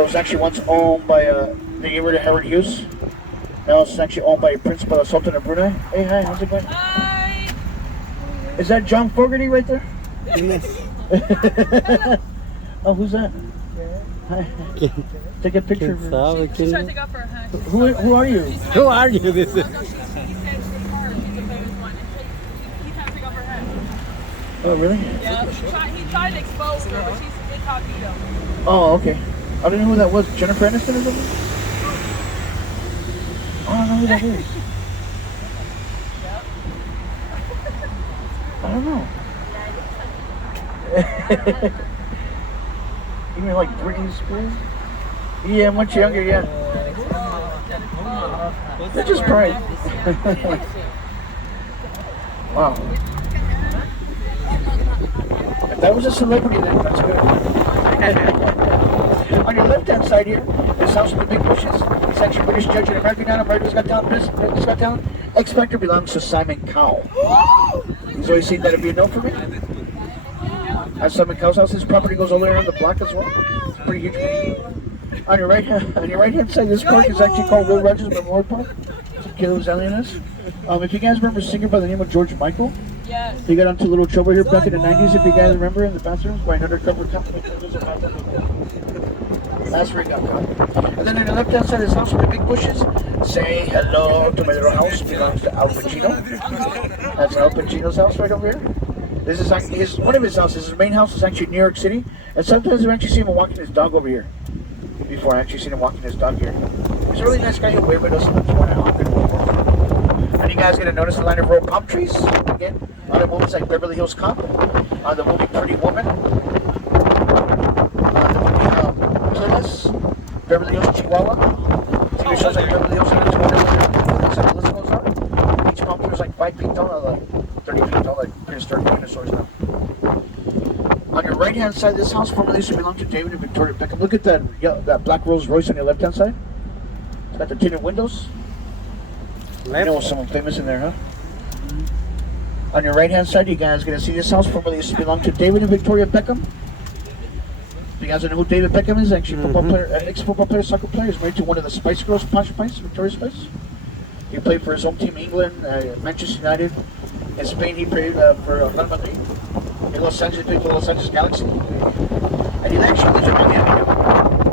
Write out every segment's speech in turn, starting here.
It was actually once owned by the giver to Howard Hughes. Now it's actually owned by Prince by the Sultan of Brunei. Hey, hi, how's it going? Hi. Is that John Fogerty right there? Yes. Oh, who's that? Hi. Take a picture of her. She's trying to take off her hat. Who are you? Who are you? This is. He said she's the car. She's the famous one. He's trying to take off her hat. Oh, really? Yeah. He tried to expose her, but she's incognito. Oh, okay. I don't know who that was. Jennifer Aniston or something? I don't know who that is. I don't know. You mean like Britney Spears? Yeah, much younger, yeah. They're just pride. Wow. If that was a celebrity, then that's good. On your left-hand side here, this house with the big bushes. It's actually British judge in American Idol, America's Got Talent. X Factor belongs to Simon Cowell. He's always seen that it'd be a no for me. At Simon Cowell's house, his property goes all the way around the block as well. It's pretty huge. On your right hand side, this park is actually called Will Rogers Memorial Park. It's a kid who's alienist. If you guys remember a singer by the name of George Michael, Yes. he got into a little trouble here back in the 90s, if you guys remember, in the bathrooms by an undercover cop. That's where he got caught. And then on the left hand side of his house with the big bushes, say hello to my little house, belongs to Al Pacino. That's Al Pacino's house right over here. This is one of his houses. His main house is actually in New York City, and sometimes I actually see him walking his dog over here. Before I actually seen him walking his dog here. He's a really nice guy. He'll wave at us in the corner. And you guys gonna notice the line of row palm trees again. A lot of movies like Beverly Hills Cop, the movie Pretty Woman, the movie Clueless, Beverly Hills Chihuahua. TV shows like Beverly Hills Chihuahua. So the list goes on. Each palm tree is like 5 feet tall, like 30 feet tall, like prehistoric dinosaurs now. On your right-hand side, this house formerly used to belong to David and Victoria Beckham. Look at that black Rolls Royce on your left-hand side. It's got the tinted windows. You know someone famous in there, huh? On your right-hand side, you guys are going to see this house formerly used to belong to David and Victoria Beckham. You guys know who David Beckham is? Actually, football player, ex-football player, soccer player. He's married to one of the Spice Girls, Posh Spice, Victoria Spice. He played for his home team, England, Manchester United. In Spain, he played for Real Madrid. In Los Angeles, played for Los Angeles Galaxy. And he actually lives in Miami now.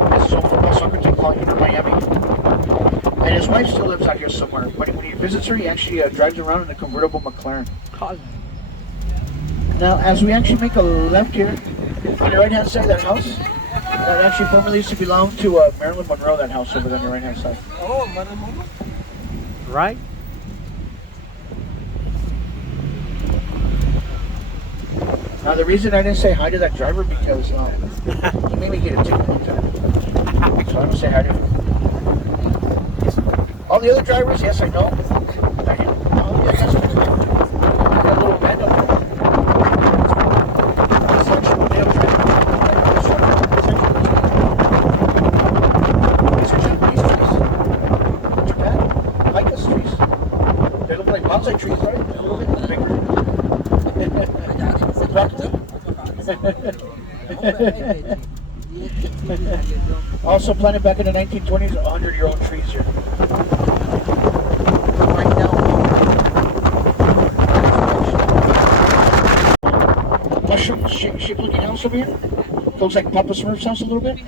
He has his own football soccer team called Inter Miami. And his wife still lives out here somewhere. When he visits her, he actually drives around in a convertible McLaren. Now, as we actually make a left here, on the right-hand side of that house, that actually formerly used to belong to Marilyn Monroe, that house over there on the right-hand side. Oh, Marilyn Monroe? Right? Now, the reason I didn't say hi to that driver because he made me get a ticket one time. So I don't say hi to him. All the other drivers, yes, I know. Oh, yeah, yes, I know. That little band up there. It's actually Dale driving. These are Japanese trees. Japan. Ficus trees. They look like bonsai trees, right? They're a little bit bigger. Also planted back in the 1920s, 100-year-old trees here. Right now, mushroom-shaped looking house over here. Looks like Papa Smurf's house a little bit.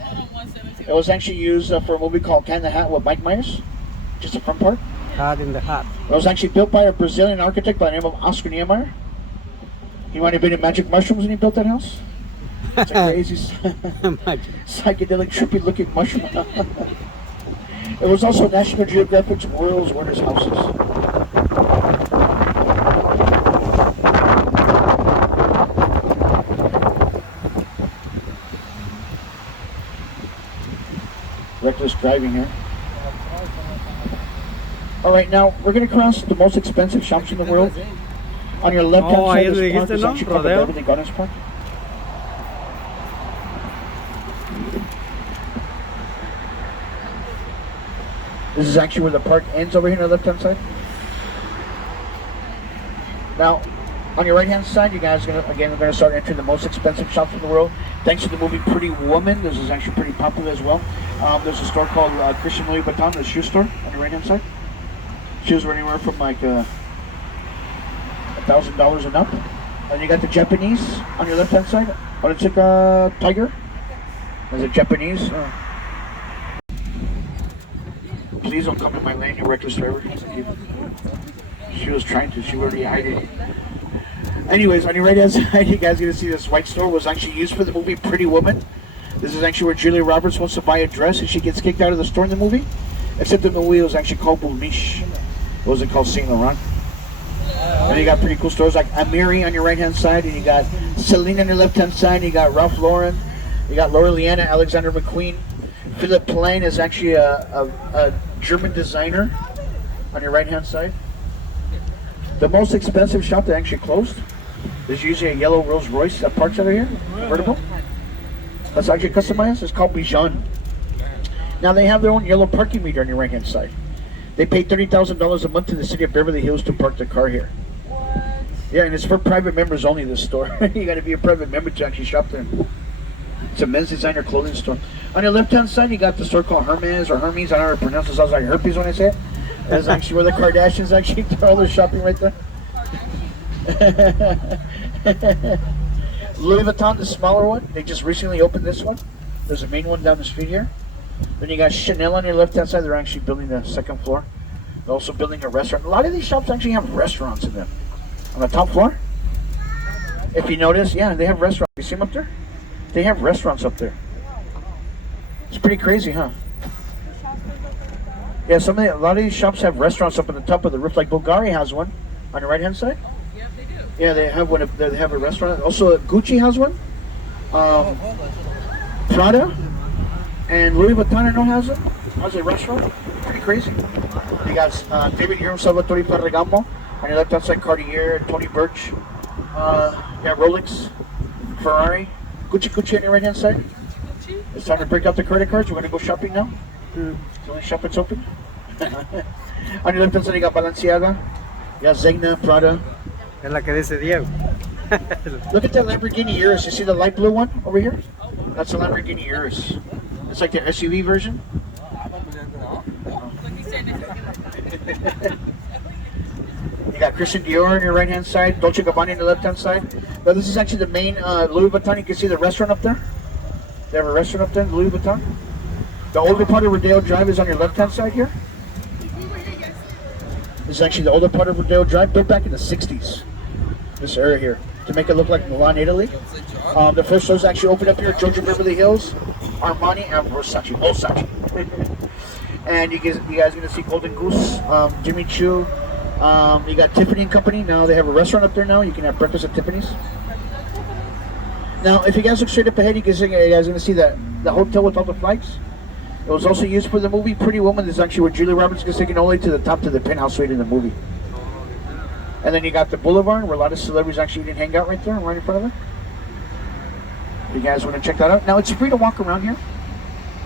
It was actually used for a movie called Cat in the Hat with Mike Myers. Just the front part. Cat in the Hat. It was actually built by a Brazilian architect by the name of Oscar Niemeyer. He might have been in Magic Mushrooms when he built that house. It's a crazy, psychedelic, trippy-looking mushroom. It was also National Geographic's World's Weirdest Houses. Reckless driving here. All right, now we're going to cross the most expensive shops in the world. On your left-hand side of this park is actually called the Beverly Gardens Park. This is actually where the park ends over here on the left-hand side. Now, on your right-hand side, you guys are gonna start entering the most expensive shops in the world. thanks to the movie Pretty Woman, this is actually pretty popular as well. There's a store called Christian Louis Vuitton, the shoe store on the right hand side. Shoes were anywhere from like $1,000 and up. And you got the Japanese on your left hand side. Oh, it's like a tiger. There's a Japanese. Please don't come in my lane, you reckless driver. She was trying to. She already hid it. Anyways, on your right hand side, you guys are gonna see this white store was actually used for the movie Pretty Woman. This is actually where Julia Roberts wants to buy a dress and she gets kicked out of the store in the movie. Except in the movie it was actually called Boulmiche. It wasn't called Saint Laurent. And you got pretty cool stores like Amiri on your right hand side, and you got Celine on your left hand side, you got Ralph Lauren, you got Laura Leanna, Alexander McQueen. Philip Plein is actually a German designer on your right hand side. The most expensive shop that actually closed is usually a yellow Rolls Royce that parks over here, convertible. That's actually customized. It's called Bijan. Now they have their own yellow parking meter on your right hand side. They pay $30,000 a month to the city of Beverly Hills to park their car here. Yeah, and it's for private members only, this store. You got to be a private member to actually shop there. It's a men's designer clothing store. On your left hand side, you got the store called Hermes or Hermes. I don't know how to pronounce it. Sounds like herpes when I say it. That's actually where the Kardashians actually do all their shopping right there. Louis Vuitton, the smaller one. They just recently opened this one. There's a main one down the street here. Then you got Chanel on your left hand side. They're actually building the second floor. They're also building a restaurant. A lot of these shops actually have restaurants in them. On the top floor, if you notice, yeah, they have restaurants. You see them up there? They have restaurants up there. It's pretty crazy, huh? Yeah, a lot of these shops have restaurants up on the top of the roof. Like Bulgari has one on the right hand side. Yep, they do. Yeah, they have one. They have a restaurant. Also, Gucci has one. Prada and Louis Vuitton, I know, has it. Has a restaurant. Pretty crazy. You got David Hero, Salvatore Ferragamo on your left hand side. Cartier, Tony Birch. Yeah, Rolex, Ferrari, Gucci on your right hand side. It's time to break out the credit cards. We're gonna go shopping now. The only shop it's open. On your left hand side, you got Balenciaga, you got Zegna, Prada. Es la que dice Diego. Look at that Lamborghini Urus. You see the light blue one over here? That's a Lamborghini Urus. It's like the SUV version. Like he said, You got Christian Dior on your right hand side, Dolce & Gabbana on the left hand side. But this is actually the main Louis Vuitton. You can see the restaurant up there. They have a restaurant up there, Louis Vuitton. The older part of Rodeo Drive is on your left hand side here. This is actually the older part of Rodeo Drive, built back in the 60s. This area here, to make it look like Milan, Italy. The first stores actually opened up here at Georgia Beverly Hills, Armani, and Versace. And you guys are gonna see Golden Goose, Jimmy Choo. You got Tiffany and Company. Now they have a restaurant up there now. You can have breakfast at Tiffany's. Now, if you guys look straight up ahead, you guys are gonna see the hotel with all the flags. It was also used for the movie Pretty Woman. This is actually where Julia Roberts gets taken all the way to the top to the penthouse suite in the movie. And then you got the boulevard where a lot of celebrities actually didn't hang out right there, right in front of it. If you guys want to check that out. Now, it's free to walk around here.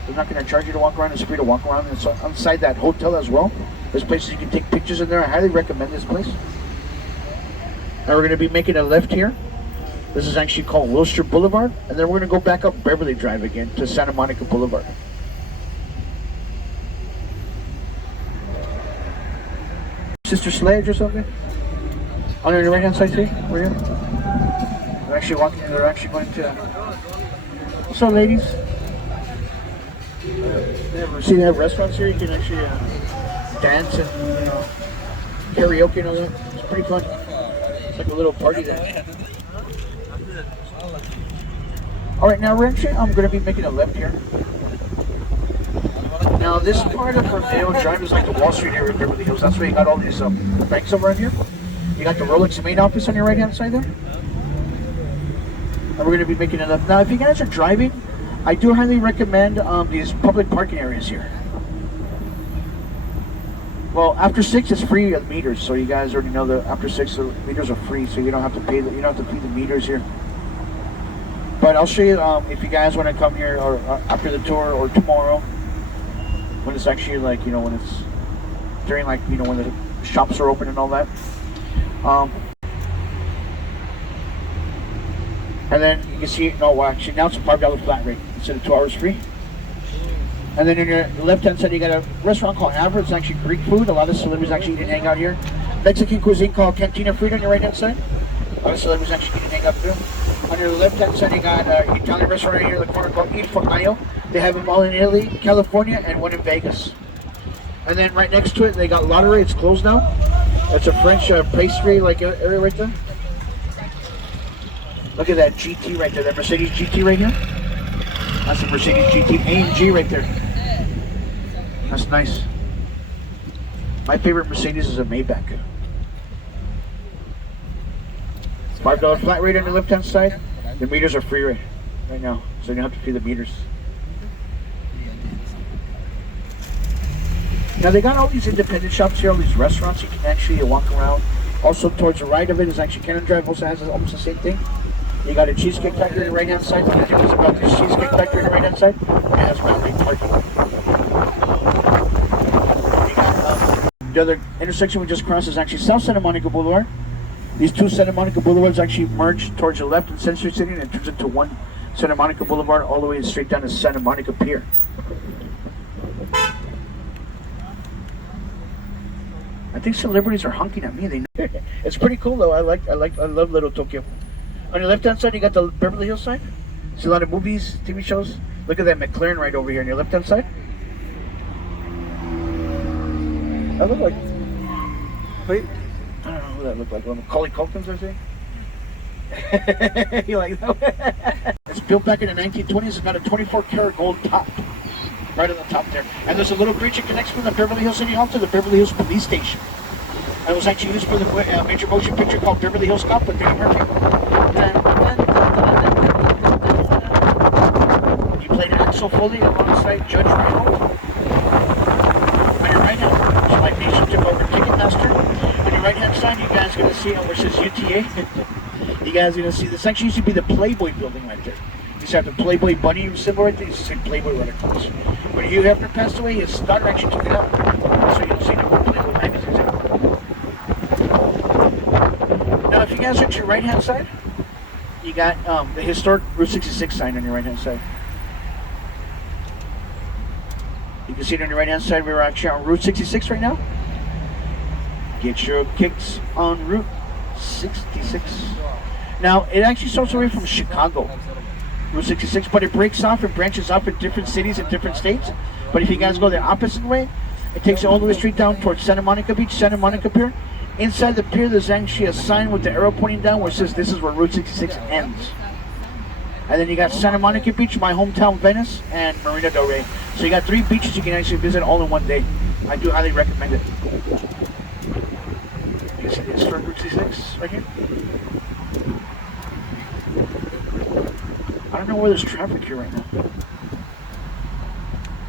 They're not going to charge you to walk around. It's free to walk around. It's inside that hotel as well. There's places you can take pictures in there. I highly recommend this place. Now, we're going to be making a left here. This is actually called Wilshire Boulevard. And then we're going to go back up Beverly Drive again to Santa Monica Boulevard. Sister Sledge or something? On your right hand side, see? Over here? They're actually walking, they're actually going to. What's up, ladies? See, they have restaurants here. You can actually dance and, karaoke and all that. It's pretty fun. It's like a little party there. Alright, now I'm going to be making a left here. Now, this part of Rodeo Drive is like the Wall Street area of Beverly Hills. That's where you got all these banks over in here. You got the Rolex main office on your right hand side there. And we're going to be making it up. Now, if you guys are driving, I do highly recommend these public parking areas here. Well, after 6 it's free meters, so you guys already know that after 6 the meters are free, so you don't have to pay the meters here. But I'll show you if you guys want to come here or after the tour or tomorrow, when it's actually like when it's during when the shops are open and all that. And then you can see, no, well, actually now it's a $5 flat rate instead of 2 hours free. And then in your left-hand side, you got a restaurant called Havre. It's actually Greek food. A lot of celebrities actually eat and hang out here. Mexican cuisine called Cantina Frida on your right-hand side. A lot of celebrities actually eat and hang out there. On your left-hand side, you got an Italian restaurant right here in the corner called Eat for Mayo. They have them all in Italy, California, and one in Vegas. And then right next to it, they got Lottery. It's closed now. That's a French pastry like area right there. Look at that GT right there. That Mercedes GT right here. That's a Mercedes GT AMG right there. That's nice. My favorite Mercedes is a Maybach. $5 flat rate on the left-hand side. The meters are free right now, so you don't have to pay the meters. Now they got all these independent shops here, all these restaurants you can actually walk around. Also towards the right of it is actually Cannon Drive, also has almost the same thing. You got a Cheesecake Factory on the right hand side. The difference about this Cheesecake Factory on the right hand side, it has round rate parking. You got, the other intersection we just crossed is actually South Santa Monica Boulevard. These two Santa Monica Boulevards actually merge towards the left in Century City, and it turns into one Santa Monica Boulevard all the way straight down to Santa Monica Pier. I think celebrities are honking at me. They know. It's pretty cool though. I love Little Tokyo. On your left hand side, you got the Beverly Hills side. See a lot of movies, TV shows. Look at that McLaren right over here on your left hand side. That look like. Wait. I don't know who that looked like. Macaulay Culkin's, I think. You like that? It's built back in the 1920s. It's got a 24-karat gold top. Right on the top there. And there's a little bridge that connects from the Beverly Hills City Hall to the Beverly Hills Police Station. And it was actually used for the major motion picture called Beverly Hills Cop with Danny Murphy. He played Axel Foley alongside Judge Reinhold. On your right hand, so Mike Nation took over Ticketmaster. On your right hand side, you guys are going to see where it says UTA. You guys are going to see this actually used to be the Playboy building right there. You have the Playboy bunny symbol right there. You see Playboy right across. When Hugh Hefner passed away, his daughter actually took it out. So you don't see the word Playboy magazines anymore. Now, if you guys are to your right-hand side, you got the historic Route 66 sign on your right-hand side. You can see it on your right-hand side. We're actually on Route 66 right now. Get your kicks on Route 66. Now, it actually starts away from Chicago. Route 66, but it breaks off and branches off in different cities and different states. But if you guys go the opposite way, it takes you all the way straight down towards Santa Monica Beach, Santa Monica Pier. Inside the pier, there's actually a sign with the arrow pointing down where it says this is where Route 66 ends. And then you got Santa Monica Beach, my hometown Venice, and Marina Del Rey. So you got 3 beaches you can actually visit all in one day. I do highly recommend it. You see the historic Route 66 right here? I don't know where there's traffic here right now.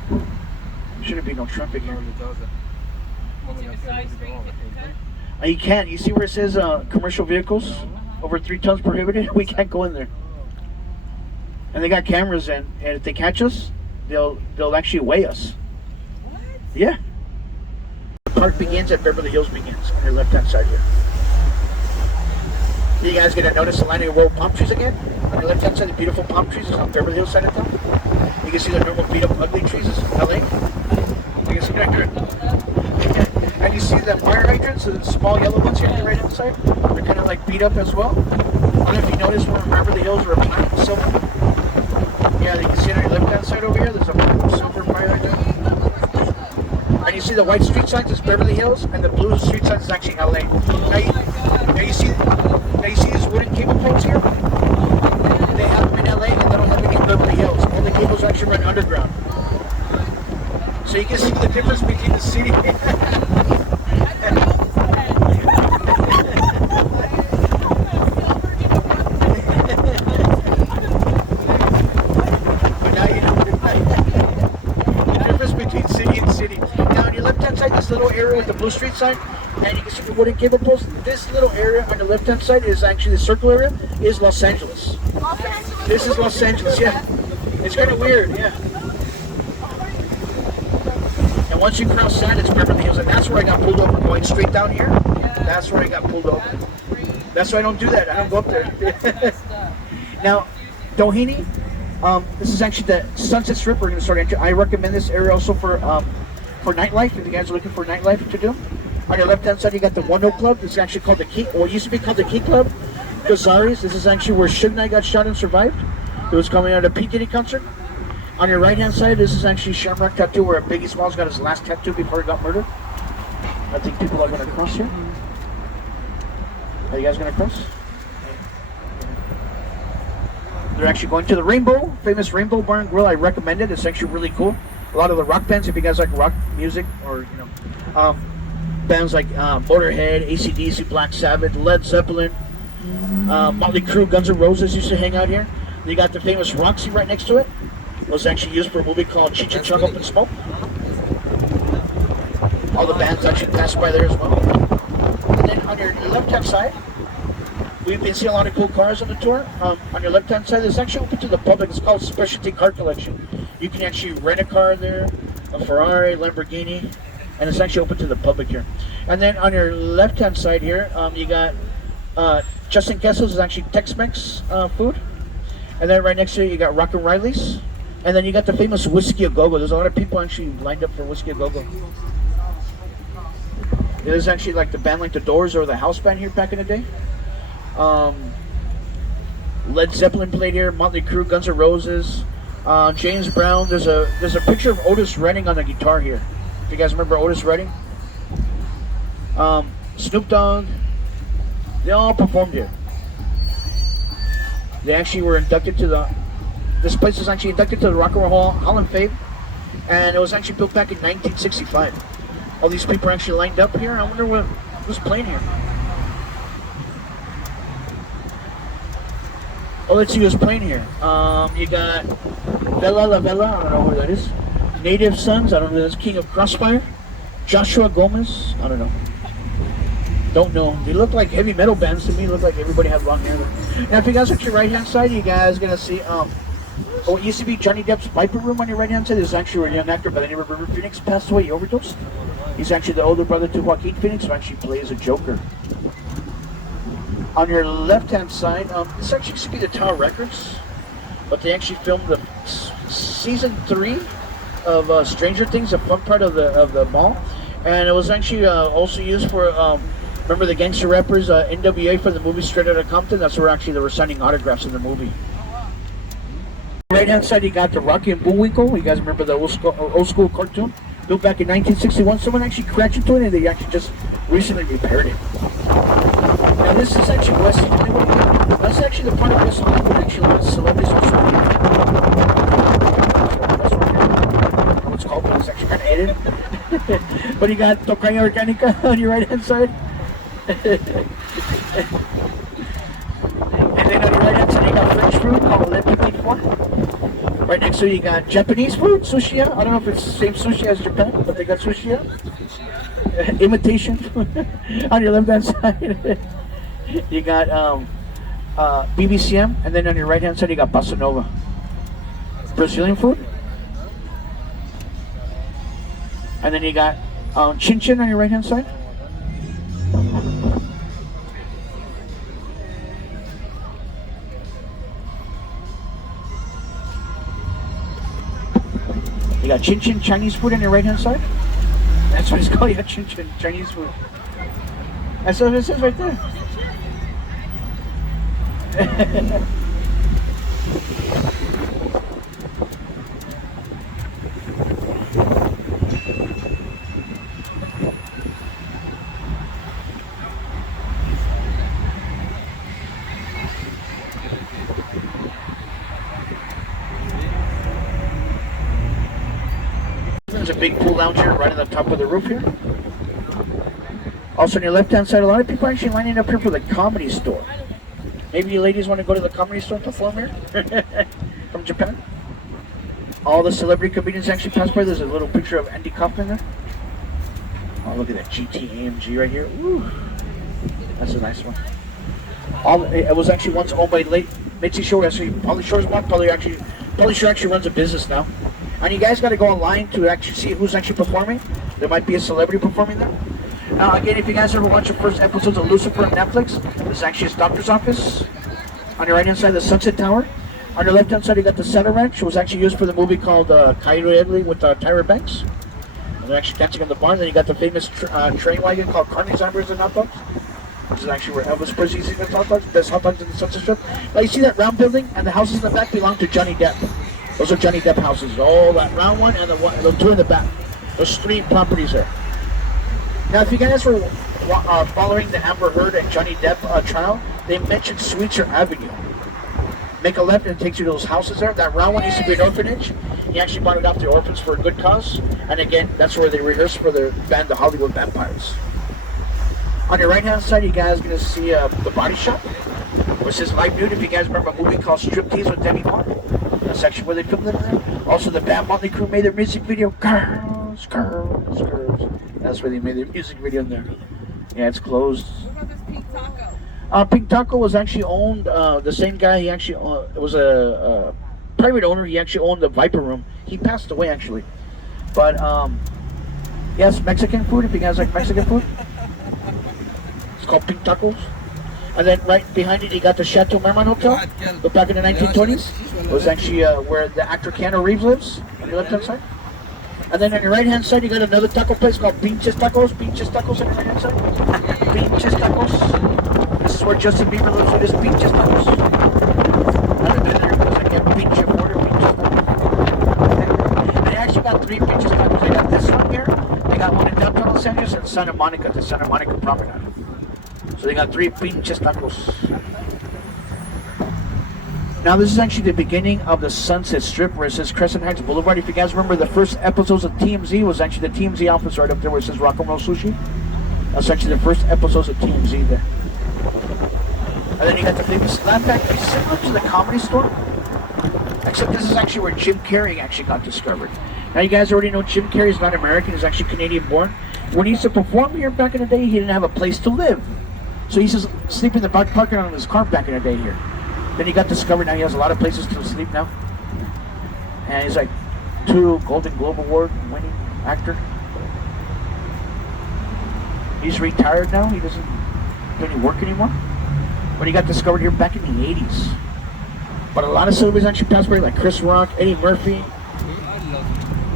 There shouldn't be no traffic here. You can't. You see where it says commercial vehicles over 3 tons prohibited? We can't go in there. And they got cameras in, and if they catch us, they'll actually weigh us. What? Yeah. The park begins at Beverly Hills begins on your left-hand side here. You guys gonna notice the line of row palm trees again? On your left-hand side, the beautiful palm trees is on Beverly Hills side of town. You can see the normal beat-up ugly trees is LA. You can see right here. And you see the fire hydrants, the small yellow ones here on your right-hand side. They're kind of like beat up as well. I don't know if you notice we're in Beverly Hills, we're a black and silver. Yeah, you can see it on your left-hand side over here. There's a black and silver fire hydrant. And you see the white street signs is Beverly Hills, and the blue street signs is actually LA. Now you see these wooden cable poles here? They have them in LA and they don't have any in Beverly Hills. All the cables actually run underground. So you can see the difference between the city. This little area with the blue street sign, and you can see the wooden cable posts. This little area on the left-hand side is actually the circle area, is Los Angeles. Los Angeles. This is Los Angeles, yeah. It's kind of weird, yeah. And once you cross that, it's Beverly Hills, and that's where I got pulled over going straight down here. That's where I got pulled over. That's why I don't do that. I don't go up there. Now, Doheny, this is actually the Sunset Strip. We're going to start entering. I recommend this area also for nightlife. If you guys are looking for nightlife to do, on your left-hand side you got the One Oak Club. This is actually called the Key. Well, it used to be called the Key Club. Gazaris. This is actually where Suge Knight got shot and survived. It was coming out of a P Diddy concert. On your right-hand side, this is actually Shamrock Tattoo, where Biggie Smalls got his last tattoo before he got murdered. I think people are going to cross here. Are you guys going to cross? They're actually going to the Rainbow, famous Rainbow Bar and Grill. I recommend it. It's actually really cool. A lot of the rock bands, if you guys like rock music, or bands like Motorhead, AC/DC, Black Sabbath, Led Zeppelin, Motley Crue, Guns N' Roses used to hang out here. You got the famous Roxy right next to it. It was actually used for a movie called Cheech and Chong Up in Smoke. All the bands actually passed by there as well. And then on your left-hand side, we've been seeing a lot of cool cars on the tour. On your left-hand side, it's actually open to the public. It's called Specialty Car Collection. You can actually rent a car there, a Ferrari, Lamborghini, and it's actually open to the public here. And then on your left-hand side here, you got Justin Kessel's is actually Tex-Mex food. And then right next to it, you got Rock and Riley's. And then you got the famous Whiskey A Go-Go. There's a lot of people actually lined up for Whiskey A Go-Go. It was actually like the band like the Doors or the house band here back in the day. Led Zeppelin played here, Motley Crue, Guns N' Roses, James Brown. There's a picture of Otis Redding on the guitar here. If you guys remember Otis Redding. Snoop Dogg. They all performed here. They actually were inducted to this place was actually inducted to the Rock and Roll Hall of Fame, and it was actually built back in 1965. All these people are actually lined up here. I wonder who's playing here. Oh, let's see who's playing here. You got Vela La Vela, I don't know who that is. Native Sons, I don't know, that's King of Crossfire. Joshua Gomez, I don't know. Don't know. They look like heavy metal bands to me. Look like everybody has long hair there. Now, if you guys look at your right-hand side, you guys gonna see what used to be Johnny Depp's Viper Room on your right-hand side. This is actually a young actor by the name of River Phoenix passed away. He overdosed. He's actually the older brother to Joaquin Phoenix, who actually plays a Joker. On your left-hand side, this actually used to be the Tower Records, but they actually filmed the season 3 of Stranger Things, a fun part of the mall, and it was actually also used for remember the gangster rappers NWA for the movie Straight Outta Compton. That's where actually they were signing autographs in the movie. Right hand side, you got the Rocky and Bullwinkle. You guys remember the old school cartoon built back in 1961? Someone actually crashed into it, and they actually just recently repaired it. Now this is actually West Hollywood. That's actually the part of West Hollywood actually where celebrities also. What's called, but it's actually kind of hidden. But you got Tocaya Organica on your right hand side. And then on your right hand side, you got French food called Le Petit Four. Right next to you got Japanese food, sushi. I don't know if it's the same sushi as Japan, but they got sushi. Imitation food. On your left hand side, you got BBCM, and then on your right hand side, you got Bossa Nova. Brazilian food. And then you got Chin Chin on your right hand side. You got Chin Chin Chinese food on your right hand side. That's what it's called, yeah, Chin Chin Chinese food. That's what it says right there. There's a big pool lounge here right on the top of the roof here. Also on your left hand side, a lot of people are actually lining up here for the Comedy Store. Maybe you ladies want to go to the Comedy Store and perform here from Japan. All the celebrity comedians actually pass by. There's a little picture of Andy Kaufman there. Oh, look at that GT AMG right here. Ooh, that's a nice one. It was actually once owned by Mitzi Shore. Actually, Pauly Shore's mom. Pauly Shore actually runs a business now. And you guys got to go online to actually see who's actually performing. There might be a celebrity performing there. Now, again, if you guys ever watch the first episodes of Lucifer on Netflix, this is actually his doctor's office. On your right hand side, the Sunset Tower. On your left hand side, you got the Center Ranch. It was actually used for the movie called Cairo, Italy with Tyra Banks. And they're actually dancing on the barn. Then you got the famous train wagon called Carney's Hamburgers and Hot Dogs. This is actually where Elvis Presley eats his hot dogs. Best hot dogs in the Sunset Strip. Now you see that round building and the houses in the back belong to Johnny Depp. Those are Johnny Depp houses. All that round one and the two in the back. There's 3 properties there. Now, if you guys were following the Amber Heard and Johnny Depp trial, they mentioned Sweetser Avenue. Make a left and it takes you to those houses there. That round one used to be an orphanage. He actually bought it out to orphans for a good cause. And again, that's where they rehearsed for their band, the Hollywood Vampires. On your right hand side, you guys are going to see the Body Shop, which is live nude. If you guys remember a movie called Striptease with Demi Moore, that's actually where they filmed it there. Also, the band Motley Crue made their music video. Girls, girls, girls. That's where they made their music video in there. Yeah, it's closed. What about this Pink Taco? Pink Taco was actually owned, the same guy, he actually was a private owner. He actually owned the Viper Room. He passed away, actually. But, yes, Mexican food, if you guys like Mexican food. It's called Pink Tacos. And then right behind it, you got the Chateau Marmont Hotel. But back in the 1920s, it was actually where the actor Keanu Reeves lives, on your left-hand side. And then on your right-hand side, you got another taco place called Pinches Tacos. Pinches Tacos on your right-hand side. Pinches Tacos. This is where Justin Bieber lives with his Pinches Tacos. I've been there because I get pinch of order Pinches Tacos. They actually got 3 Pinches Tacos. They got this one here. They got one in downtown Los Angeles and Santa Monica, the Santa Monica Promenade. So they got 3 Pinches Tacos. Now this is actually the beginning of the Sunset Strip where it says Crescent Heights Boulevard. If you guys remember, the first episodes of TMZ was actually the TMZ office right up there where it says Rock and Roll Sushi. That's actually the first episodes of TMZ there. And then you got the famous Laugh Factory, similar to the Comedy Store. Except this is actually where Jim Carrey actually got discovered. Now you guys already know Jim Carrey is not American, he's actually Canadian born. When he used to perform here back in the day, he didn't have a place to live. So he used to sleep in the back parking lot of his car back in the day here. Then he got discovered. Now he has a lot of places to sleep now. And he's like 2 Golden Globe Award winning actor. He's retired now. He doesn't do any work anymore. But he got discovered here back in the 80s. But a lot of celebrities actually passed away, like Chris Rock, Eddie Murphy.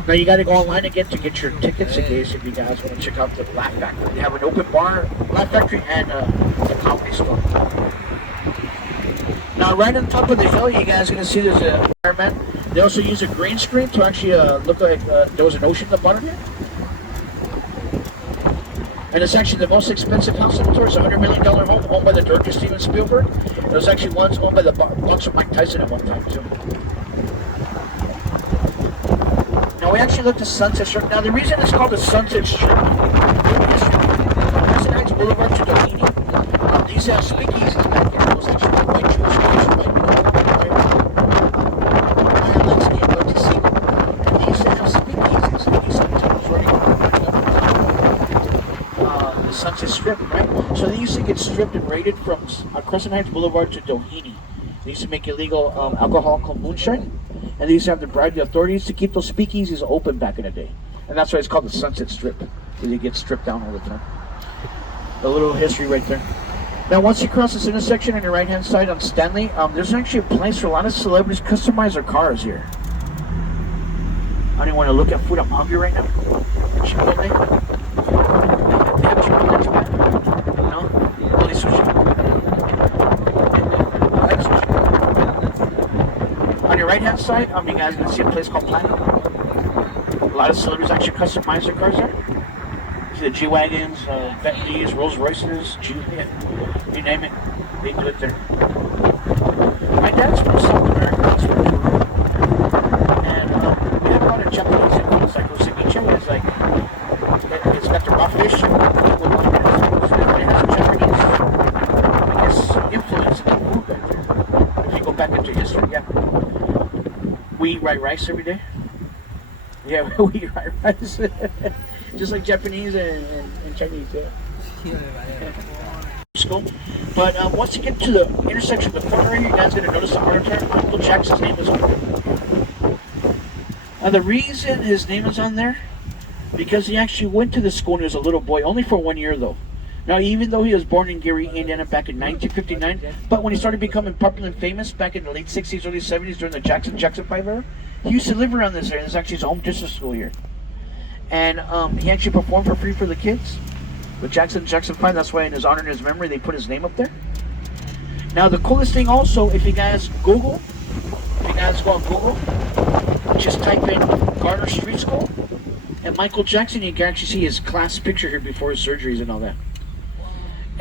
Now you got to go online again to get your tickets in case if you guys want to check out the Laugh Factory. They have an open bar, Laugh Factory, and the Comedy Store. Now, right on top of the hill, you guys are going to see there's a fireman. They also use a green screen to actually look like there was an ocean at the bottom here. And it's actually the most expensive house in the tour. It's a $100 million home owned by the director Steven Spielberg. It was actually once owned by the boxer Mike Tyson at one time, too. Now, we actually looked at Sunset Strip. Now, the reason it's called the Sunset Strip is Crescent Heights Boulevard to Doheny. These have speakeasies back here. It was actually built by Jewish Christians by Alexei and Botisima. And they used to have speakeasies in these hotels running the Sunset Strip, right? So they used to get stripped and raided from Crescent Heights Boulevard to Doheny. They used to make illegal alcohol called moonshine. And they used to have to bribe the authorities to keep those speakeasies open back in the day. And that's why it's called the Sunset Strip, where they get stripped down all the time. A little history right there. Now, once you cross this intersection on your right-hand side on Stanley, there's actually a place for a lot of celebrities customize their cars here. I don't even want to look at food. I'm hungry right now. Chipotle. They have Chipotle in Japan. No? Only sushi. I like sushi. On your right-hand side, you guys are going to see a place called Platinum. A lot of celebrities actually customize their cars there. See the G-Wagons, Bentleys, Rolls Royces, you name it, they do it there. My dad's from South America, that's where he grew up. And we have a lot of Japanese influence, like ceviche is like, it's got the raw fish, so it has Japanese, I guess, influence in the food back there. If you go back into history, yeah. We eat white rice every day. Yeah, we eat white rice. Just like Japanese and Chinese, yeah. School. But once you get to the intersection of the corner here, you guys are going to notice the artifact. Uncle Jackson's name is on there. Now the reason his name is on there, because he actually went to the school when he was a little boy, only for 1 year though. Now, even though he was born in Gary, Indiana back in 1959, but when he started becoming popular and famous back in the late 60s, early 70s during the Jackson 5 era, he used to live around this area. This is actually his home district school here. And he actually performed for free for the kids with Jackson 5. That's why in his honor and his memory, they put his name up there. Now, the coolest thing also, if you guys go on Google, just type in Garner Street School and Michael Jackson, you can actually see his class picture here before his surgeries and all that.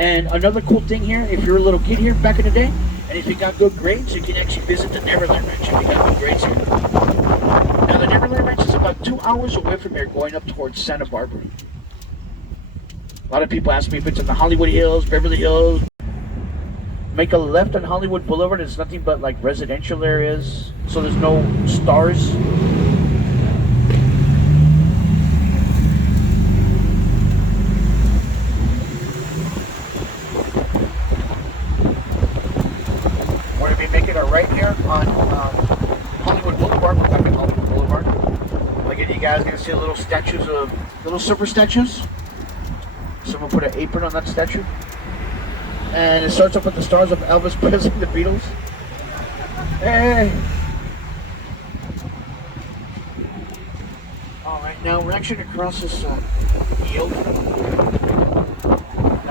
And another cool thing here, if you're a little kid here back in the day, and if you got good grades, you can actually visit the Neverland Ranch if you got good grades here. Now, the Neverland Ranch is about 2 hours away from here, going up towards Santa Barbara. A lot of people ask me if it's in the Hollywood Hills, Beverly Hills. Make a left on Hollywood Boulevard. It's nothing but like residential areas, so there's no stars. We're going to be making a right here on Hollywood Boulevard. We're back in Hollywood Boulevard. Again, you guys are going to see little silver statues. Someone put an apron on that statue. And it starts up with the stars of Elvis Presley, the Beatles. Hey! Alright, now we're actually going to cross this field. Now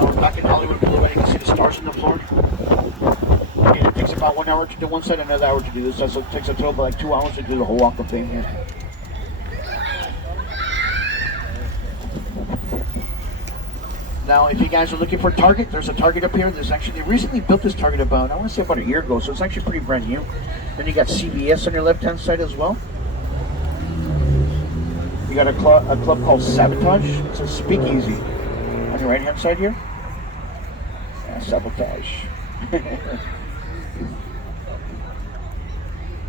we're back in Hollywood Boulevard. You can see the stars on the floor. And it takes about 1 hour to do one side, another hour to do this side. So it takes a total of like 2 hours to do the whole walk of fame here. Now, if you guys are looking for Target, there's a Target up here. They recently built this Target about, I want to say about a year ago, so it's actually pretty brand new. Then you got CVS on your left-hand side as well. You got a club called Sabotage. It's a speakeasy on your right-hand side here. Yeah, Sabotage.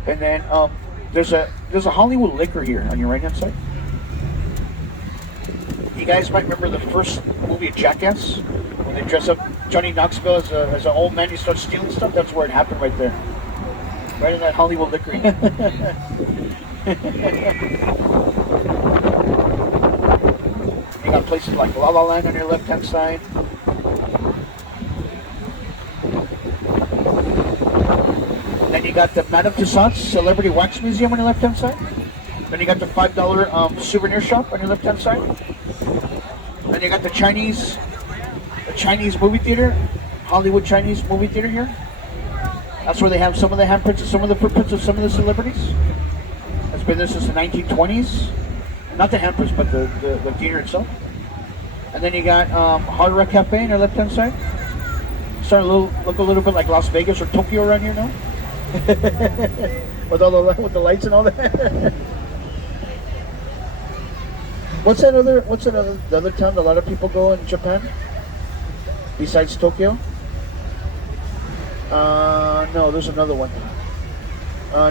And then there's a Hollywood Liquor here on your right-hand side. You guys might remember the first movie, Jackass, when they dress up Johnny Knoxville as an old man. He starts stealing stuff. That's where it happened, right there, right in that Hollywood Liquor. You got places like La La Land on your left-hand side. Then you got the Madame Tussauds Celebrity Wax Museum on your left-hand side. Then you got the $5 souvenir shop on your left-hand side. Then you got the Chinese movie theater, Hollywood Chinese movie theater here. That's where they have some of the handprints, some of the footprints of some of the celebrities. It's been there since the 1920s. Not the handprints, but the theater itself. And then you got Hard Rock Cafe on your left-hand side. Starting to look a little bit like Las Vegas or Tokyo around here now. with the lights and all that. What's the other town that a lot of people go in Japan? Besides Tokyo? No, there's another one.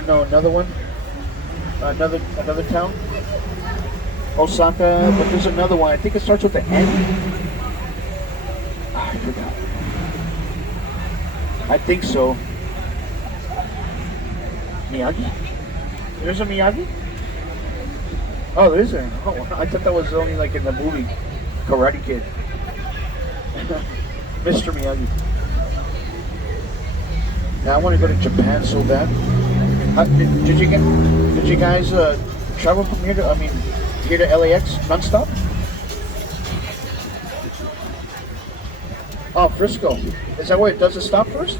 No, another one. Another town. Osaka, but there's another one. I think it starts with the N. I forgot. I think so. Miyagi? There's a Miyagi? Oh, there isn't. Oh, I thought that was only like in the movie Karate Kid. Mr. Miyagi. Yeah, I want to go to Japan so bad. Did you guys travel from here to here to LAX nonstop? Oh, Frisco. Is that where it does it stop first?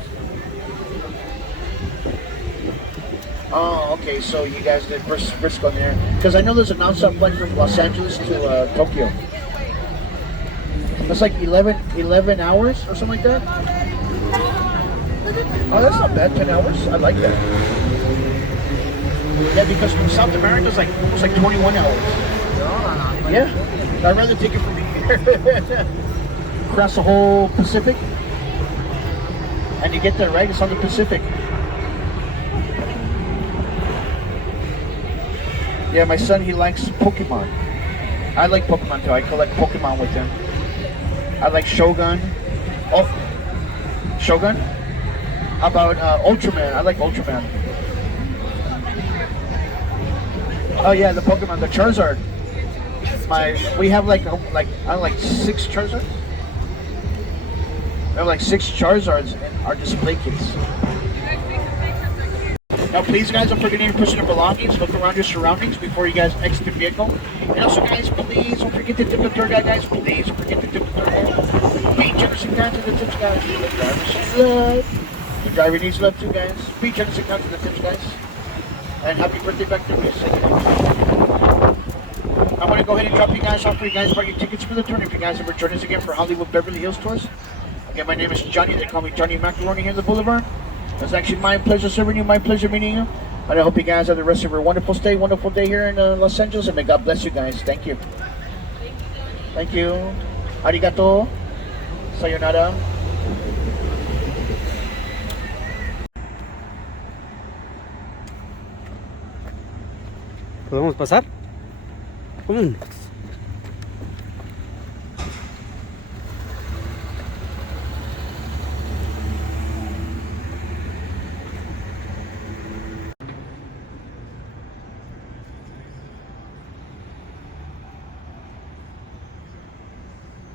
Oh, okay. So you guys did Frisco there, because I know there's a nonstop flight from Los Angeles to Tokyo. That's like 11 hours or something like that. Oh, that's not bad. 10 hours. I like that. Yeah, because from South America it's like almost like 21 hours. Yeah, I'd rather take it from here. Cross the whole Pacific, and you get there, right? It's on the Pacific. Yeah, my son, he likes Pokemon. I like Pokemon too. I collect Pokemon with him. I like Shogun. Oh, Shogun? How about Ultraman? I like Ultraman. Oh yeah, the Pokemon, the Charizard. We have like 6 Charizards. have like 6 Charizards in our display case. Now, please, guys, don't forget any personal belongings. Look around your surroundings before you guys exit the vehicle. And also, guys, please don't forget to tip the tour guide, guys. Please don't forget to tip the tour guide. Be generous and kind to the tips, guys. The driver needs love. The driver needs love, too, guys. Be generous and kind to the tips, guys. And happy birthday back to me. I want to go ahead and drop you guys off for you guys buying tickets for the tour. If you guys ever join us again for Hollywood Beverly Hills tours. Again, my name is Johnny. They call me Johnny Macaroni here in the Boulevard. It's actually my pleasure serving you, my pleasure meeting you. And I hope you guys have the rest of your wonderful stay, wonderful day here in Los Angeles. And may God bless you guys. Thank you. Thank you. Arigato. Sayonara. ¿Podemos pasar? Vámonos.